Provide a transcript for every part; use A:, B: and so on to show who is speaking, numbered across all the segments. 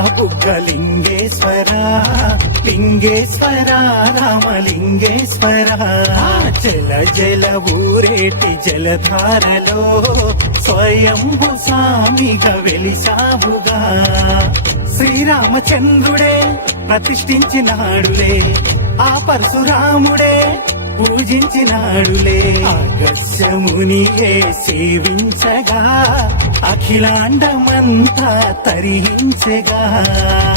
A: బుగ్గలింగేశ్వర లింగేశ్వర రామలింగేశ్వర. జల జల ఊరేటి జలధారలో స్వయంభు స్వామిగా వెలిసావుగా శ్రీరామచంద్రుడే ప్రతిష్ఠించినాడులే. ఆ పరశురాముడే పూజించినాడులే. ఆకర్షమునియే సేవించగా అఖిలాండమంతా తరించగా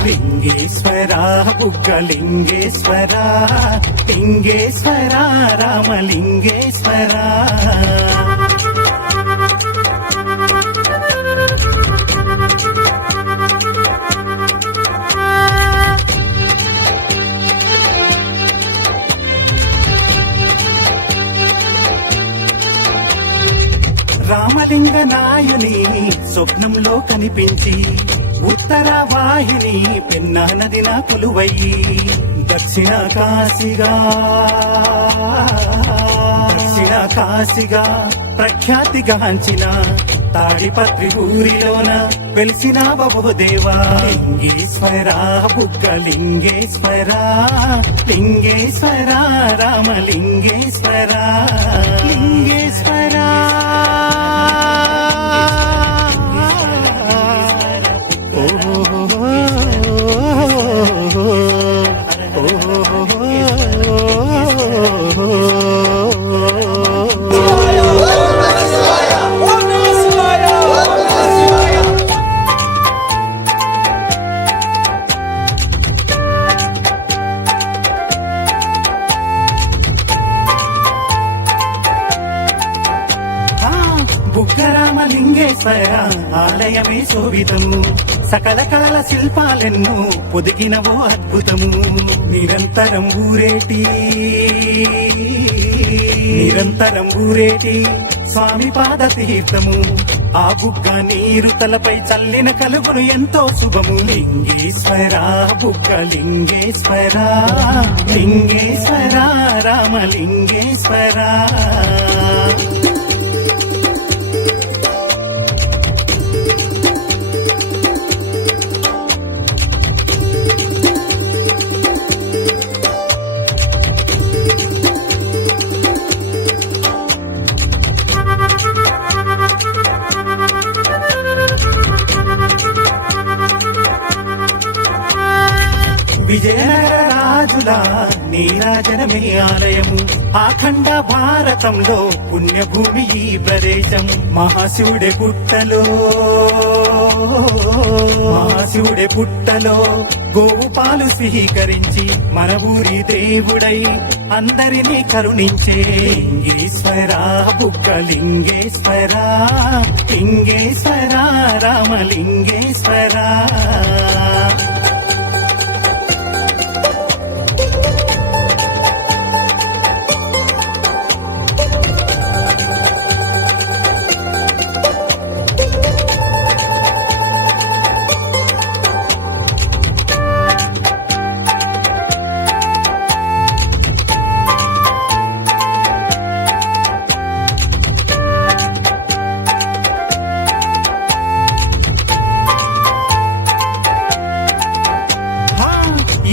A: లింగేశ్వర బుగ్గలింగేశ్వర లింగేశ్వర రామలింగేశ్వర. రామలింగ నాయుని స్వప్నంలో కనిపించి ఉత్తర వాహిని పెన్నా నా కొలువయ్యి దక్షిణ కాశీగా దక్షిణ కాశీగా ప్రఖ్యాతిగాంచిన తాడిపత్రి ఊరిలోన వెలిసిన బబోదేవా లింగేశ్వరా బుగ్గ లింగేశ్వరా లింగేశ్వరా రామలింగేశ్వరా. బుగ్గరామలింగేశ్వర ఆలయమే శోభితము. సకల కళల శిల్పాలెన్నో పొదిగినవో అద్భుతము. నిరంతరం ఊరేటి నిరంతరం ఊరేటి స్వామి పాద తీర్థము ఆ బుగ్గ నీరు తలపై చల్లిన కలుగును ఎంతో శుభము. లింగేశ్వర బుగ్గ లింగేశ్వర లింగేశ్వర రామలింగేశ్వర. విజయనగర నీరాజనమే ఆలయము. ఆఖండ భారతంలో పుణ్యభూమి ఈ ప్రదేశం. మహాశివుడే పుట్టలో. మహాశివుడే పుట్టలో. గోవు పాలు స్వీకరించి మన ఊరి దేవుడై అందరినీ కరుణించే లింగేశ్వరా బుక్కలింగేశ్వరా లింగేశ్వరా రామలింగేశ్వరా.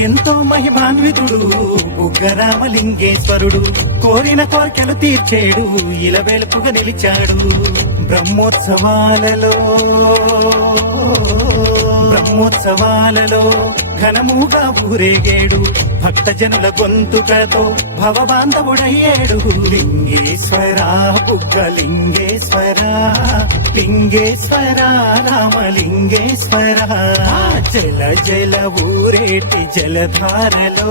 A: ఎంతో మహిమాన్వితుడు ఉగ్గరామలింగేశ్వరుడు కోరిన కోరికలు తీర్చేడు ఇలవేలుపుగా నిలిచాడు. బ్రహ్మోత్సవాలలో బ్రహ్మోత్సవాలలో ఘనముగా ఊరేగేడు. భక్తజనుల గొంతుకతో భవబాంధవుడయ్యాడు. లింగేశ్వర బుగ్గ లింగేశ్వర లింగేశ్వర రామలింగేశ్వర జల జల ఊరేటి జలధారలో